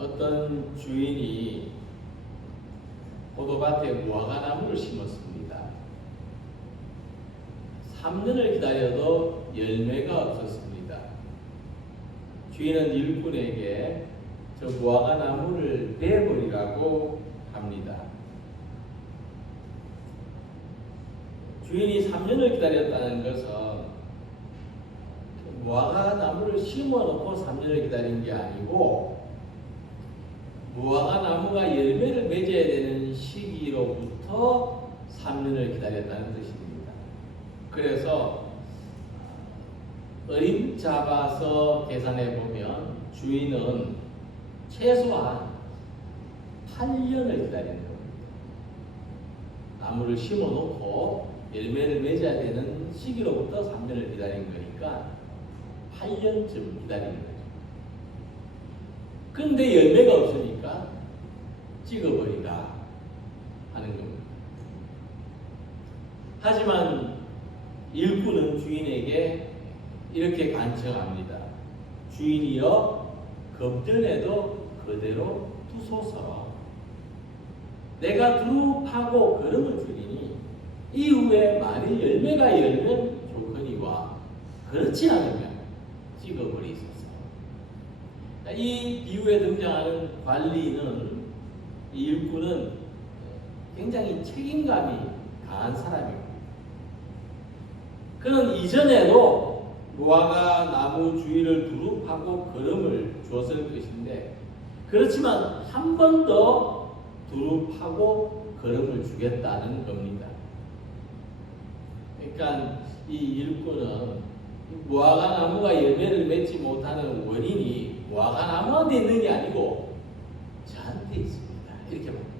어떤 주인이 포도밭에 무화과나무를 심었습니다. 3년을 기다려도 열매가 없었습니다. 주인은 일꾼에게 저 무화과나무를 베어버리라고 합니다. 주인이 3년을 기다렸다는 것은 무화과나무를 심어놓고 3년을 기다린 게 아니고 무화과나무가 열매를 맺어야 되는 시기로부터 3년을 기다렸다는 뜻입니다. 그래서 어림잡아서 계산해 보면 주인은 최소한 8년을 기다리는 겁니다. 나무를 심어놓고 열매를 맺어야 되는 시기로부터 3년을 기다린 거니까 8년쯤 기다리는 거죠. 근데 열매가 없으니까 찍어버리라 하는 겁니다. 하지만 일꾼은 주인에게 이렇게 간청합니다. 주인이여, 겁전에도 그대로 두소서. 내가 두루 파고 걸음을 주리니 이후에 만일 열매가 열면 좋거니와 그렇지 않으면 찍어버리소서. 이 비유에 등장하는 관리는, 이 일꾼은 굉장히 책임감이 강한 사람입니다. 그는 이전에도 무화과 나무 주위를 두루 파고 걸음을 주었을 것인데, 그렇지만 한 번 더 두루 파고 걸음을 주겠다는 겁니다. 그러니까 이 일꾼은 무화과 나무가 열매를 맺지 못하는 원인이 무화과 나무한테 있는 게 아니고 저한테 있습니다. 이렇게 말합니다.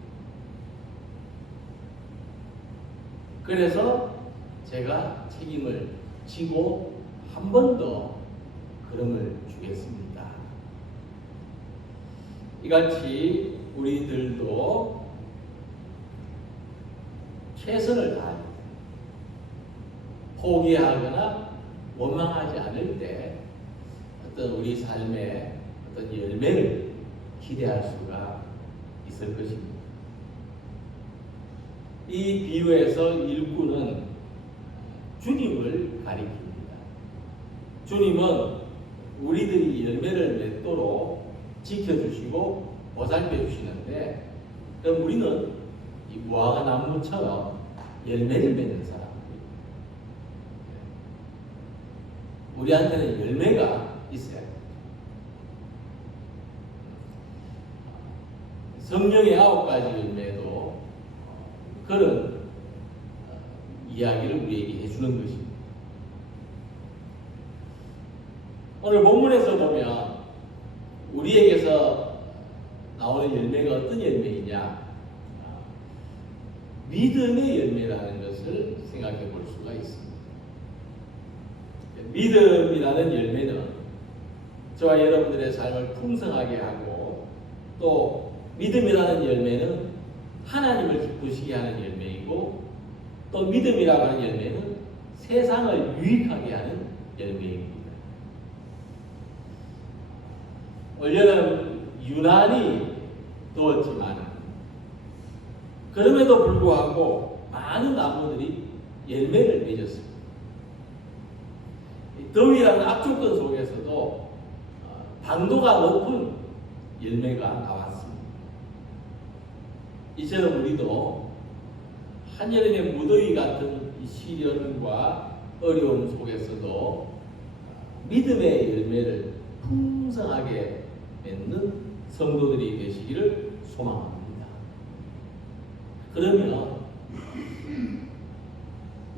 그래서 제가 책임을 지고 한 번 더 걸음을 주겠습니다. 이같이 우리들도 최선을 다합니다. 포기하거나 원망하지 않을 때 어떤 우리 삶의 어떤 열매를 기대할 수가 있을 것입니다. 이 비유에서 일꾼은 주님을 가리킵니다. 주님은 우리들이 열매를 맺도록 지켜주시고 보살펴 주시는데, 그럼 우리는 이 무화과 나무처럼 열매를 맺는 사람입니다. 우리한테는 열매가 있어야 합니다. 성령의 9가지 열매도 그런 이야기를 우리에게 해주는 것입니다. 오늘 본문에서 보면 우리에게서 나오는 열매가 어떤 열매이냐, 믿음의 열매라는 것을 생각해 볼 수가 있습니다. 믿음이라는 열매는 저와 여러분들의 삶을 풍성하게 하고, 또 믿음이라는 열매는 하나님을 기쁘시게 하는 열매이고, 또 믿음이라고 하는 열매는 세상을 유익하게 하는 열매입니다. 올여름 유난히 더웠지만 그럼에도 불구하고 많은 나무들이 열매를 맺었습니다. 더위라는 악조건 속에서도 당도가 높은 열매가 나왔습니다. 이처럼 우리도 한여름의 무더위 같은 이 시련과 어려움 속에서도 믿음의 열매를 풍성하게 맺는 성도들이 되시기를 소망합니다. 그러면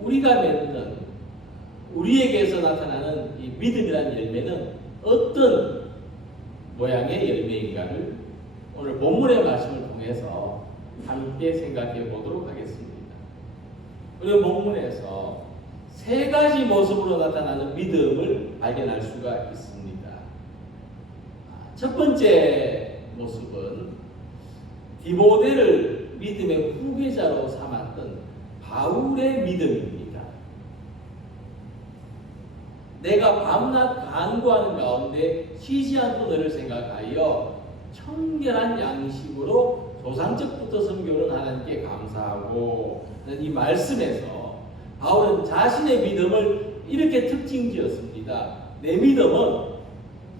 우리가 맺는, 우리에게서 나타나는 이 믿음이라는 열매는 어떤 모양의 열매인가를 오늘 본문의 말씀을 통해서 함께 생각해 보도록 하겠습니다. 우리 본문에서 3가지 모습으로 나타나는 믿음을 발견할 수가 있습니다. 첫 번째 모습은 디모데를 믿음의 후계자로 삼았던 바울의 믿음입니다. 내가 밤낮 간구하는 가운데 쉬지 않고 너를 생각하여 청결한 양심으로 조상적부터 섬겨오는 하나님께 감사하고, 이 말씀에서 바울은 자신의 믿음을 이렇게 특징지었습니다. 내 믿음은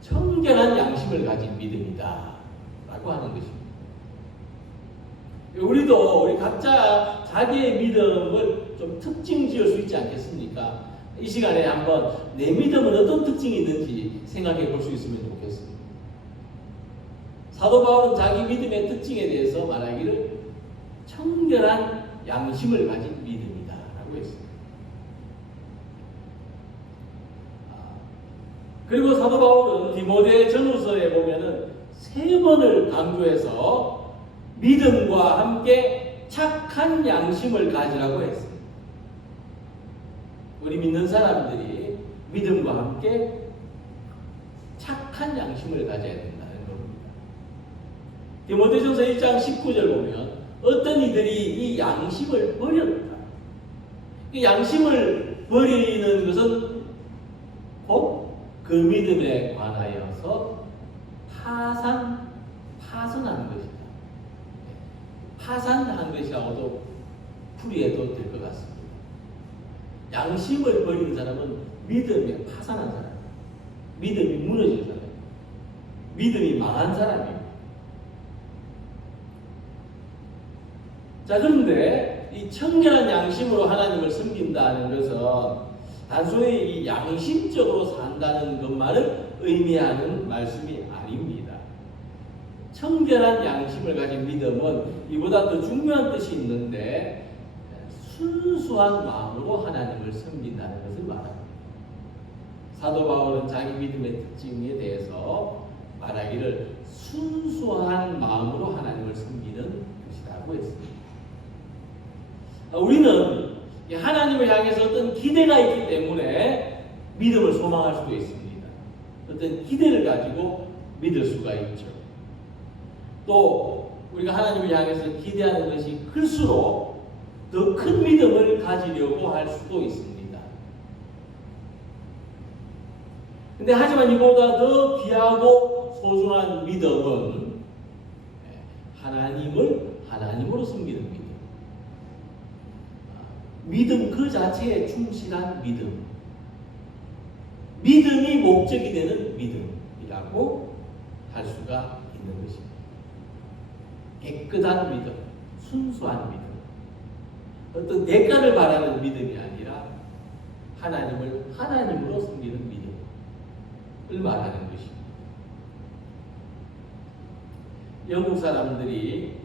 청결한 양심을 가진 믿음이다 라고 하는 것입니다. 우리도 우리 각자 자기의 믿음을 좀 특징 지을 수 있지 않겠습니까? 이 시간에 한번 내 믿음은 어떤 특징이 있는지 생각해 볼 수 있으면 좋겠습니다. 사도 바울은 자기 믿음의 특징에 대해서 말하기를 청결한 양심을 가진 믿음이다 라고 했습니다. 그리고 사도 바울은 디모데 전후서에 보면은 3번을 강조해서 믿음과 함께 착한 양심을 가지라고 했습니다. 우리 믿는 사람들이 믿음과 함께 착한 양심을 가져야 된다는 겁니다. 디모데전서 1장 19절 보면 어떤 이들이 이 양심을 버렸다. 이 양심을 버리는 것은 곧 그 믿음에 관하여서 파선한 것이다. 파산한 것이라고도 풀이해도 될 것 같습니다. 양심을 버리는 사람은 믿음에 파산한 사람, 믿음이 무너진 사람, 믿음이 망한 사람입니다. 자, 그런데 이 청결한 양심으로 하나님을 섬긴다는 것은 단순히 이 양심적으로 산다는 것만을 의미하는 말씀이 아닙니다. 청결한 양심을 가진 믿음은 이보다 더 중요한 뜻이 있는데 순수한 마음으로 하나님을 섬긴다는 것을 말합니다. 사도 바울은 자기 믿음의 특징에 대해서 말하기를 순수한 마음으로 하나님을 섬기는 것이라고 했습니다. 우리는 하나님을 향해서 어떤 기대가 있기 때문에 믿음을 소망할 수도 있습니다. 어떤 기대를 가지고 믿을 수가 있죠. 또 우리가 하나님을 향해서 기대하는 것이 클수록 더 큰 믿음을 가지려고 할 수도 있습니다. 근데 하지만 이보다 더 귀하고 소중한 믿음은 하나님을 하나님으로 섬기는 믿음. 믿음 그 자체에 충실한 믿음. 믿음이 목적이 되는 믿음이라고 할 수가 있는 것입니다. 깨끗한 믿음, 순수한 믿음. 어떤 대가를 바라는 믿음이 아니라 하나님을 하나님으로 섬기는 믿음을 말하는 것입니다. 영국 사람들이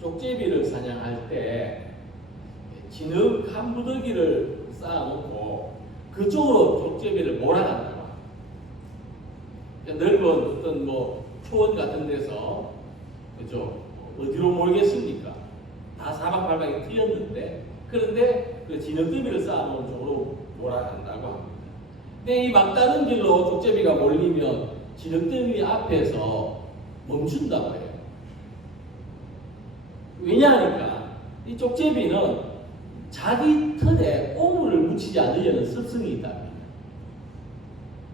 쪽제비를 사냥할 때 진흙 한 무더기를 쌓아놓고 그쪽으로 쪽제비를 몰아간다고 합니다. 넓은 어떤 초원 같은 데서 그죠? 어디로 몰겠습니까? 다 사방팔방이 트였는데 그런데 그 진흙더미를 쌓아놓은 쪽으로 몰아간다고 합니다. 근데 이 막다른 길로 쪽제비가 몰리면 진흙더미 앞에서 멈춘다고 해요. 왜냐하니까 이 쪽제비는 자기 털에 오물을 묻히지 않으려는 습성이 있답니다.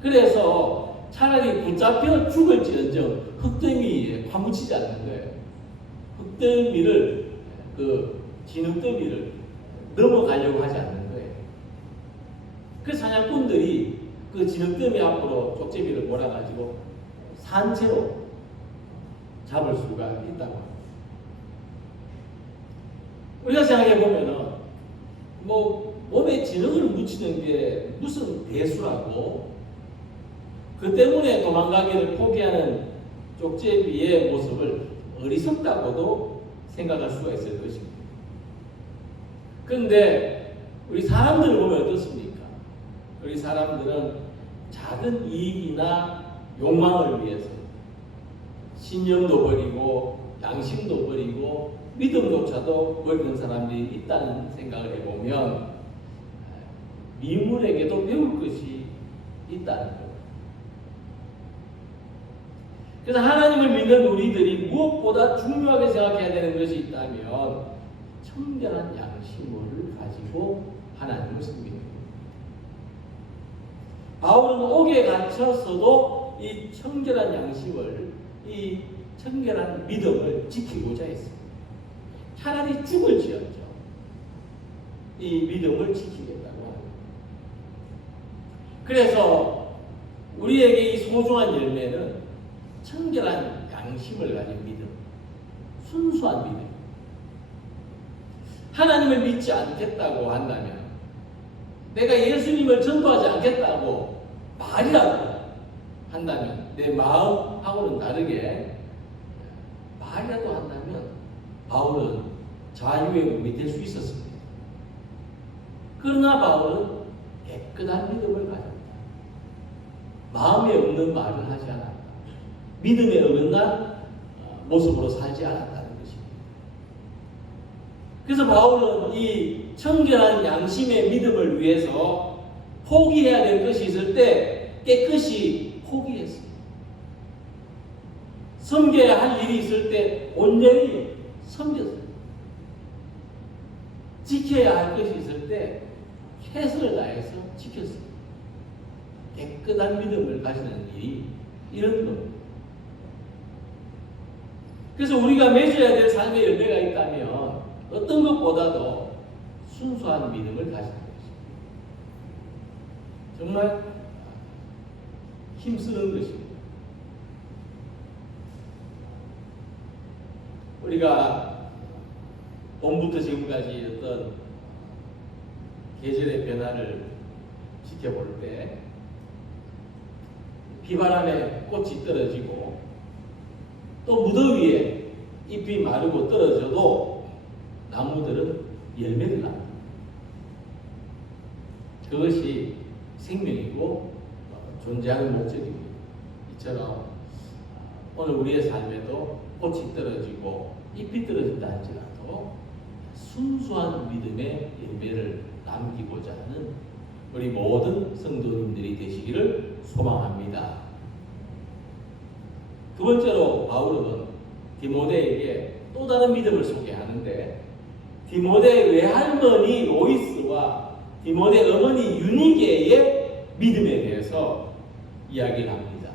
그래서 차라리 붙잡혀 죽을지언정 흙더미에 파묻히지 않는 거예요. 흙더미를 진흙더미를 넘어가려고 하지 않는 거예요. 그 사냥꾼들이 그 진흙더미 앞으로 쪽제비를 몰아가지고 산채로 잡을 수가 있다고 합니다. 우리가 생각해 보면은 몸에 진흙을 묻히는 게 무슨 대수라고 그 때문에 도망가기를 포기하는 쪽제비의 모습을 어리석다고도 생각할 수가 있을 것입니다. 그런데 우리 사람들을 보면 어떻습니까? 우리 사람들은 작은 이익이나 욕망을 위해서 신념도 버리고 양심도 버리고 믿음조차도 버리는 사람들이 있다는 생각을 해보면 미물에게도 배울 것이 있다는 겁니다. 그래서 하나님을 믿는 우리들이 무엇보다 중요하게 생각해야 되는 것이 있다면 청결한 양심을 가지고 하나님을 섬기는 겁니다. 바울은 옥에 갇혀서도 이 청결한 양심을 이 청결한 믿음을 지키고자 했습니다. 차라리 죽을지언정 이 믿음을 지키겠다고 합니다. 그래서 우리에게 이 소중한 열매는 청결한 양심을 가진 믿음, 순수한 믿음. 하나님을 믿지 않겠다고 한다면, 내가 예수님을 전도하지 않겠다고 말이라도 한다면, 내 마음하고는 다르게 말이라도 한다면 바울은 자유의 몸이 될 수 있었습니다. 그러나 바울은 깨끗한 믿음을 가졌다. 마음에 없는 말을 하지 않았다. 믿음에 어긋난 모습으로 살지 않았다는 것입니다. 그래서 바울은 이 청결한 양심의 믿음을 위해서 포기해야 될 것이 있을 때 깨끗이 포기했습니다. 섬겨야 할 일이 있을 때 온전히 섬겼어요. 지켜야 할 것이 있을 때 최선을 다해서 지켰어요. 깨끗한 믿음을 가지는 일이 이런 겁니다. 그래서 우리가 맺어야 될 삶의 열매가 있다면 어떤 것보다도 순수한 믿음을 가지는 것입니다. 정말 힘쓰는 것입니다. 우리가 봄부터 지금까지 어떤 계절의 변화를 지켜볼 때 비바람에 꽃이 떨어지고 또 무더위에 잎이 마르고 떨어져도 나무들은 열매를 납니다. 그것이 생명이고 존재하는 목적입니다. 이처럼 오늘 우리의 삶에도 꽃이 떨어지고 잎이 떨어진다 할지라도 순수한 믿음의 열매를 남기고자 하는 우리 모든 성도님들이 되시기를 소망합니다. 두 번째로 바울은 디모데에게 또 다른 믿음을 소개하는데, 디모데의 외할머니 로이스와 디모데 어머니 유니게의 믿음에 대해서 이야기를 합니다.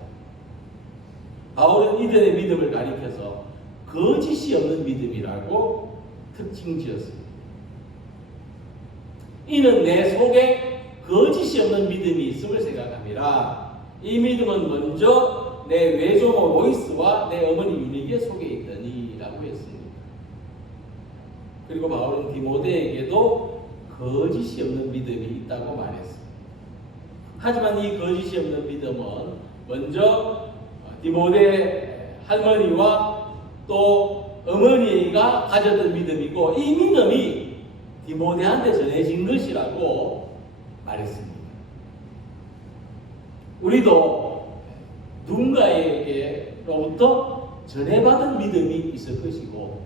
바울은 이들의 믿음을 가리켜서 거짓이 없는 믿음이라고 특징 지었습니다. 이는 내 속에 거짓이 없는 믿음이 있음을 생각합니다. 이 믿음은 먼저 내 외조모 로이스와 내 어머니 유니게 속에 있더니라고 했습니다. 그리고 바울은 디모데에게도 거짓이 없는 믿음이 있다고 말했습니다. 하지만 이 거짓이 없는 믿음은 먼저 디모데 할머니와 또 어머니가 가졌던 믿음이고, 이 믿음이 디모데한테 전해진 것이라고 말했습니다. 우리도 누군가에게로부터 전해받은 믿음이 있을 것이고,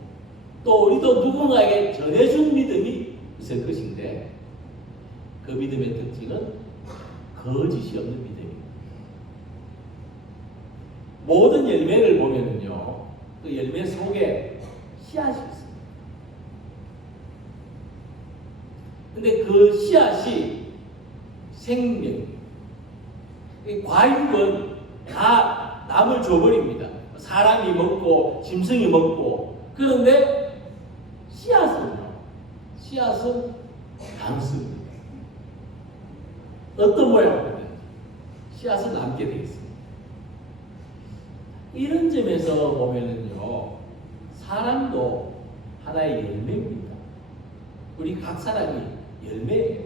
또 우리도 누군가에게 전해준 믿음이 있을 것인데, 그 믿음의 특징은 거짓이 없는 믿음입니다. 모든 열매를 보면은요, 그 열매 속에 씨앗이 있습니다. 근데 그 씨앗이 생명, 과육은 다 남을 줘버립니다. 사람이 먹고 짐승이 먹고. 그런데 씨앗은 남습니다. 어떤 모양이든 씨앗은 남게 되어 있습니다. 이런 점에서 보면은요, 사람도 하나의 열매입니다. 우리 각 사람이 열매예요.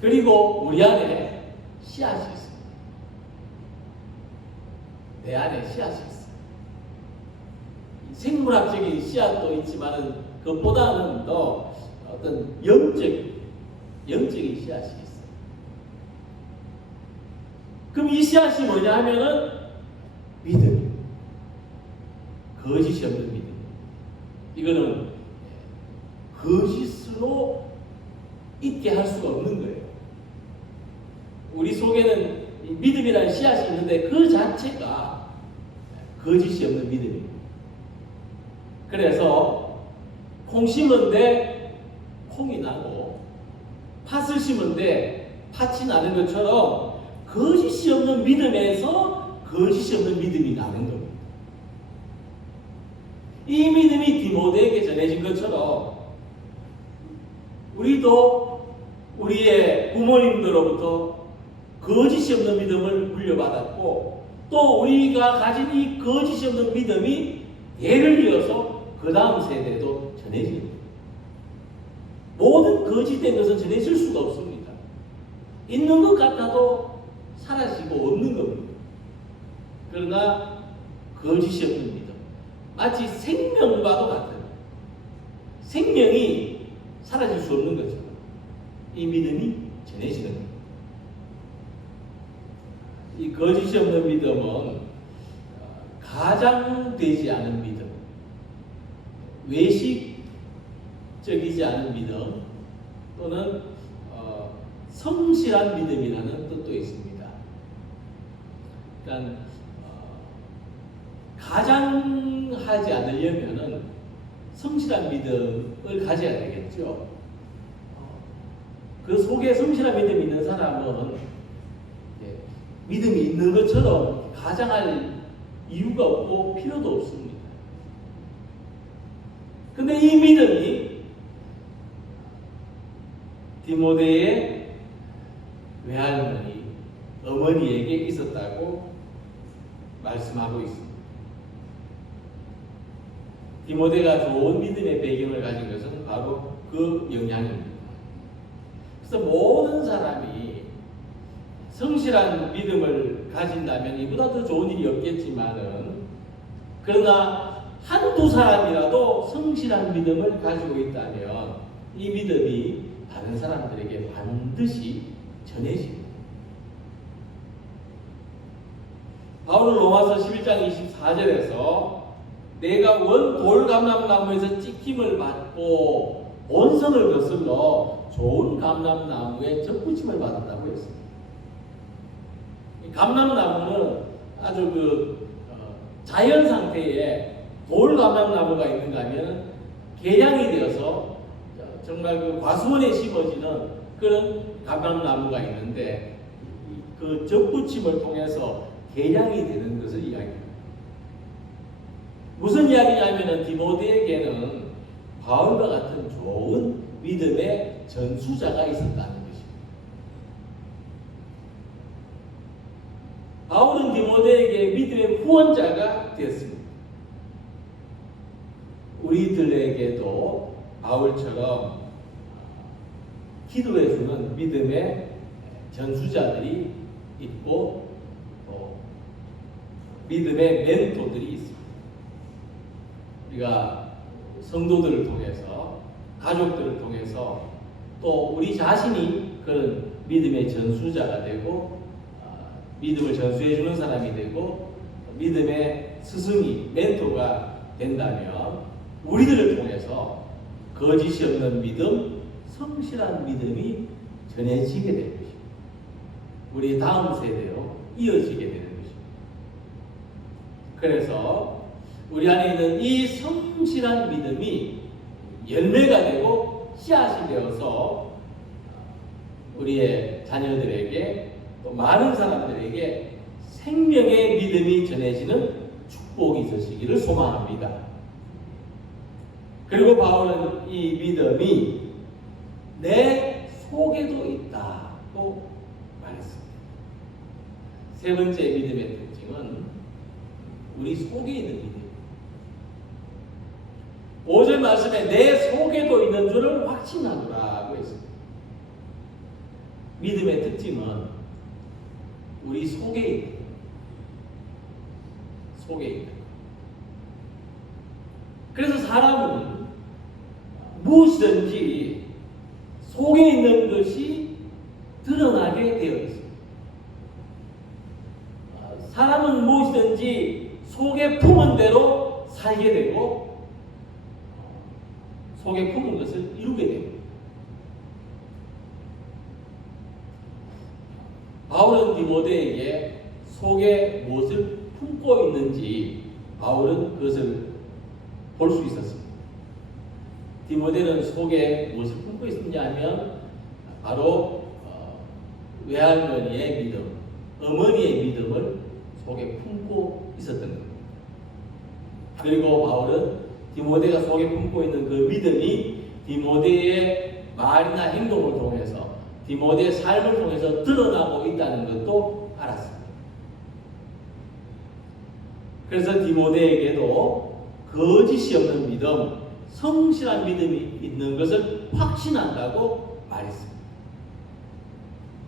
그리고 우리 안에 씨앗이 있습니다. 내 안에 씨앗이 있어요. 생물학적인 씨앗도 있지만은 그것보다는 더 어떤 영적인 씨앗이 있어요. 그럼 이 씨앗이 뭐냐 하면은 믿음. 거짓이 없는 믿음. 이거는 거짓으로 있게 할 수가 없는 거예요. 우리 속에는 믿음이라는 씨앗이 있는데 그 자체가 거짓이 없는 믿음입니다. 그래서 콩 심은데 콩이 나고 팥을 심은데 팥이 나는 것처럼 거짓이 없는 믿음에서 거짓이 없는 믿음이 나는 겁니다. 이 믿음이 디모데에게 전해진 것처럼 우리도 우리의 부모님들로부터 거짓이 없는 믿음을 물려받았고 또 우리가 가진 이 거짓이 없는 믿음이 대를 이어서 그 다음 세대도 전해집니다. 모든 거짓된 것은 전해질 수가 없습니다. 있는 것 같아도 사라지고 없는 겁니다. 그러나 거짓이 없는 믿음, 마치 생명과도 같아요. 생명이 사라질 수 없는 것처럼 이 믿음이 전해지는 겁니다. 이 거짓이 없는 믿음은 가장되지 않은 믿음, 외식적이지 않은 믿음 또는 성실한 믿음이라는 뜻도 있습니다. 그러니까 가장하지 않으려면은 성실한 믿음을 가져야 되겠죠. 그 속에 성실한 믿음이 있는 사람은 믿음이 있는 것처럼 가장할 이유가 없고 필요도 없습니다. 근데 이 믿음이 디모데의 외할머니, 어머니에게 있었다고 말씀하고 있습니다. 디모데가 좋은 믿음의 배경을 가진 것은 바로 그 영향입니다. 그래서 모든 사람이 성실한 믿음을 가진다면 이보다 더 좋은 일이 없겠지만은 그러나 한두 사람이라도 성실한 믿음을 가지고 있다면 이 믿음이 다른 사람들에게 반드시 전해집니다. 바울은 로마서 11장 24절에서 내가 원 돌감람나무에서 찍힘을 받고 본성을 거슬러 좋은 감람나무에 접붙임을 받았다고 했습니다. 감람나무는 아주 자연 상태에 돌감람나무가 있는가 하면 개량이 되어서 정말 과수원에 심어지는 그런 감람나무가 있는데 그 접붙임을 통해서 개량이 되는 것을 이야기합니다. 무슨 이야기냐면은 디모데에게는 바울과 같은 좋은 믿음의 전수자가 있었다는 것입니다. 바울은 디모데에게 믿음의 후원자가 되었습니다. 우리들에게도 바울처럼 기도해주는 믿음의 전수자들이 있고 또 믿음의 멘토들이 있습니다. 우리가 성도들을 통해서 가족들을 통해서 또 우리 자신이 그런 믿음의 전수자가 되고 믿음을 전수해 주는 사람이 되고 믿음의 스승이 멘토가 된다면 우리들을 통해서 거짓이 없는 믿음, 성실한 믿음이 전해지게 될 것입니다. 우리 다음 세대로 이어지게 되는 것입니다. 그래서 우리 안에 있는 이 성실한 믿음이 열매가 되고 씨앗이 되어서 우리의 자녀들에게 또 많은 사람들에게 생명의 믿음이 전해지는 축복이 있으시기를 소망합니다. 그리고 바울은 이 믿음이 내 속에도 있다고 말했습니다. 세 번째 믿음의 특징은 우리 속에 있는 믿음. 5절 말씀에 내 속에도 있는 줄을 확신하노라고 했습니다. 믿음의 특징은 우리 속에 있는 속에 있는 그래서 사람은 무엇이든지 속에 있는 것이 드러나게 되어 있습니다. 사람은 무엇이든지 속에 품은 대로 살게 되고 속에 품은 것을 이루게 됩니다. 바울은 디모데에게 속에 무엇을 품고 있는지 바울은 그것을 볼 수 있었습니다. 디모데는 속에 무엇을 품고 있었냐 하면 바로 외할머니의 믿음, 어머니의 믿음을 속에 품고 있었던 겁니다. 그리고 바울은 디모데가 속에 품고 있는 그 믿음이 디모데의 말이나 행동을 통해서 디모데의 삶을 통해서 드러나고 있다는 것도 알았습니다. 그래서 디모데에게도 거짓이 없는 믿음, 성실한 믿음이 있는 것을 확신한다고 말했습니다.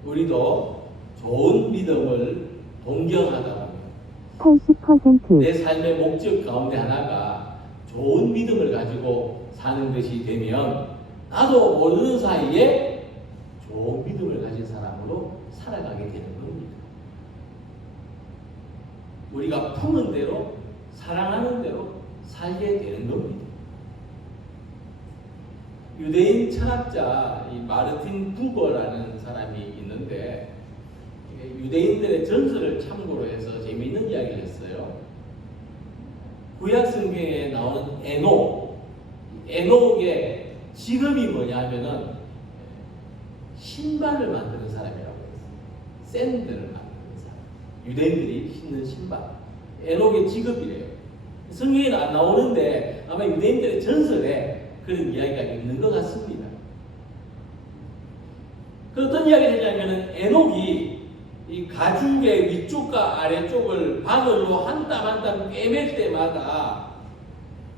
우리도 좋은 믿음을 동경하다 보면 80% 내 삶의 목적 가운데 하나가 좋은 믿음을 가지고 사는 것이 되면 나도 모르는 사이에 좋은 믿음을 가진 사람으로 살아가게 되는 겁니다. 우리가 품은 대로 사랑하는 대로 살게 되는 겁니다. 유대인 철학자 이 마르틴 부버라는 사람이 있는데 유대인들의 전설을 참고로 해서 재미있는 이야기를 했어요. 구약 성경에 나오는 에녹의 직업이 뭐냐면은 신발을 만드는 사람이라고 했어요. 샌들을 만드는 사람. 유대인들이 신는 신발. 에녹의 직업이래요. 성경에는 안 나오는데 아마 유대인들의 전설에 그런 이야기가 있는 것 같습니다. 그 어떤 이야기를 하냐면은 에녹이 이 가죽의 위쪽과 아래쪽을 바늘로 한 땀 한 땀 꿰맬 때마다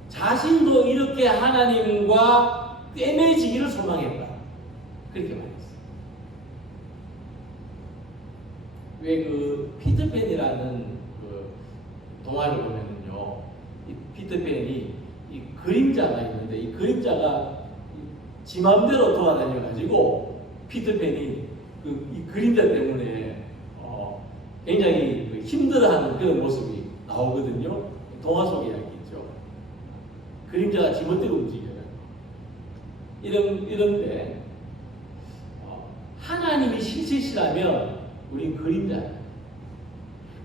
자신도 이렇게 하나님과 꿰매지기를 소망했다. 그렇게 말했어요. 왜 그 피터팬이라는 그 동화를 보면은요, 이 피터팬이 이 그림자가 있는데 이 그림자가 지 맘대로 돌아다녀가지고 피터팬이 이 그림자 때문에 굉장히 힘들어하는 그런 모습이 나오거든요. 동화 속 이야기죠. 그림자가 지 멋대로 움직여요. 이런데 하나님이 실체시라면 우린 그림자예요.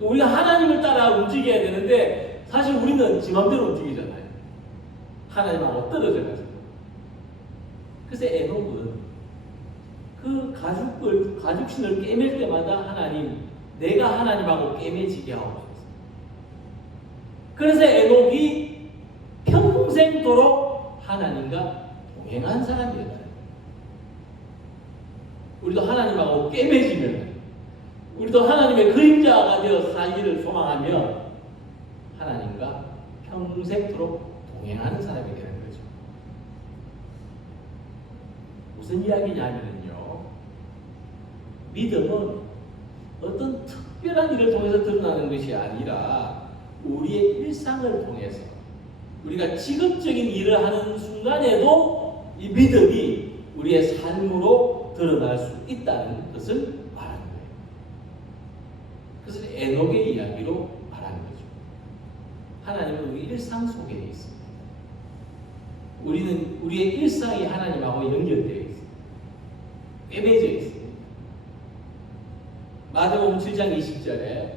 우리가 하나님을 따라 움직여야 되는데 사실 우리는 지 맘대로 움직이잖아요. 하나님하고 떨어져가지고. 그래서 에녹은 그 가죽신을 꿰맬 때마다 하나님, 내가 하나님하고 꿰매지게 하고 있었어요. 그래서 에녹이 평생도록 하나님과 동행한 사람이었다. 우리도 하나님하고 꿰매지면, 우리도 하나님의 그림자가 되어 살기를 소망하며 하나님과 평생도록 동행하는 사람이 되는 거죠. 무슨 이야기냐면요, 믿음은 어떤 특별한 일을 통해서 드러나는 것이 아니라 우리의 일상을 통해서 우리가 직업적인 일을 하는 순간에도 이 믿음이 우리의 삶으로 드러날 수 있다는 것을 말하는 거예요. 그것을 에녹의 이야기로 말하는 거죠. 하나님은 우리 일상 속에 있습니다. 우리는 우리의 일상이 하나님하고 연결되어 있습니다. 꿰매져 있습니다. 마태복음 7장 20절에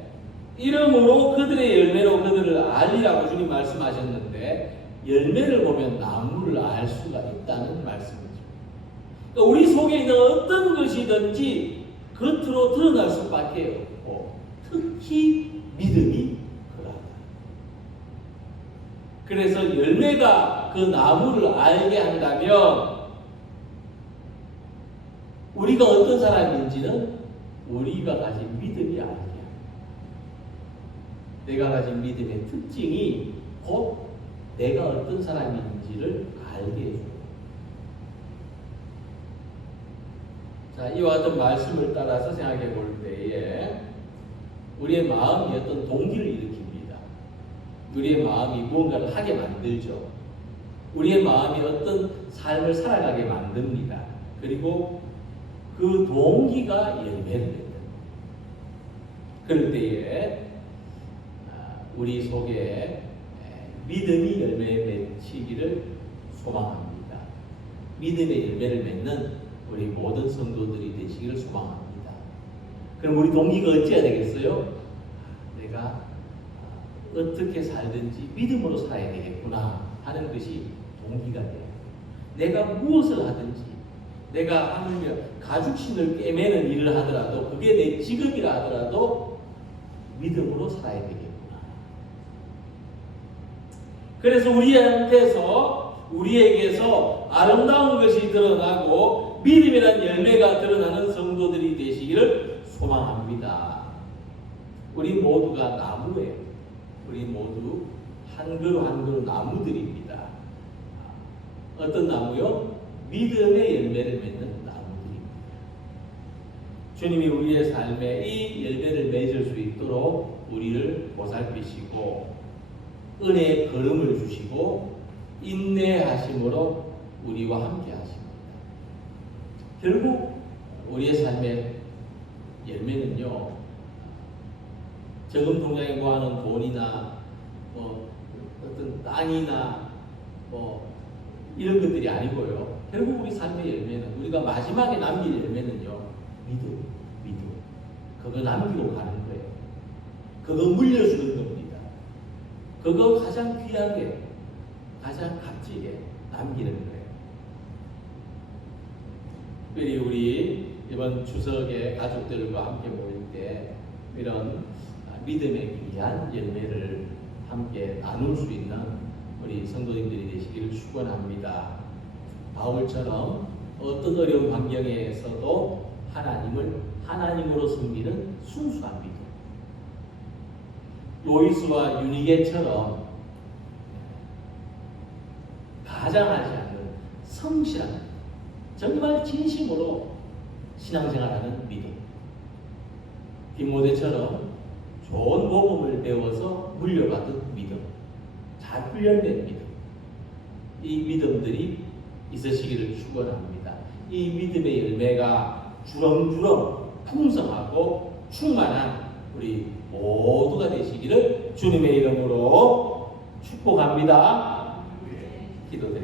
이름으로 그들의 열매로 그들을 알리라고 주님 말씀하셨는데 열매를 보면 나무를 알 수가 있다는 말씀이죠. 그러니까 우리 속에 있는 어떤 것이든지 겉으로 드러날 수밖에 없고 특히 믿음이 그러하다. 그래서 열매가 그 나무를 알게 한다면 우리가 어떤 사람인지는 우리가 가진 믿음이 아니야. 내가 가진 믿음의 특징이 곧 내가 어떤 사람인지를 알게 해줘요. 자, 이와 같은 말씀을 따라서 생각해 볼 때에 우리의 마음이 어떤 동기를 일으킵니다. 우리의 마음이 무언가를 하게 만들죠. 우리의 마음이 어떤 삶을 살아가게 만듭니다. 그리고 그 동기가 열매를 맺는. 그럴 때에 우리 속에 믿음이 열매 맺히기를 소망합니다. 믿음의 열매를 맺는 우리 모든 성도들이 되시기를 소망합니다. 그럼 우리 동기가 어찌해야 되겠어요? 내가 어떻게 살든지 믿음으로 살아야 되겠구나 하는 것이 동기가 돼요. 내가 무엇을 하든지 내가 하물며 가죽신을 꿰매는 일을 하더라도 그게 내 직업이라 하더라도 믿음으로 살아야 되겠구나. 그래서 우리에게서 아름다운 것이 드러나고 믿음이란 열매가 드러나는 성도들이 되시기를 소망합니다. 우리 모두가 나무예요. 우리 모두 한 그루 한 그루 나무들입니다. 어떤 나무요? 믿음의 열매를 맺는 나무들입니다. 주님이 우리의 삶에 이 열매를 맺을 수 있도록 우리를 보살피시고 은혜의 걸음을 주시고 인내하심으로 우리와 함께 하십니다. 결국 우리의 삶의 열매는요, 저금 통장에 모아놓은 돈이나 어떤 땅이나 이런 것들이 아니고요. 결국 우리 삶의 열매는, 우리가 마지막에 남길 열매는요, 믿음. 그거 남기고 가는 거예요. 그거 물려주는 겁니다. 그거 가장 귀하게, 가장 값지게 남기는 거예요. 특별히 우리 이번 추석에 가족들과 함께 모일 때 이런 믿음의 귀한 열매를 함께 나눌 수 있는 우리 성도님들이 되시기를 축원합니다. 바울처럼 어떤 어려운 환경에서도 하나님으로 섬기는 순수한 믿음. 로이스와 유니게처럼 가장하지 않는 성실한, 정말 진심으로 신앙생활하는 믿음. 디모데처럼 좋은 모범을 배워서 물려받은 믿음, 잘 훈련된 믿음, 이 믿음들이 있으시기를 축원합니다. 이 믿음의 열매가 주렁주렁 풍성하고 충만한 우리 모두가 되시기를 주님의 이름으로 축복합니다. 기도드립니다.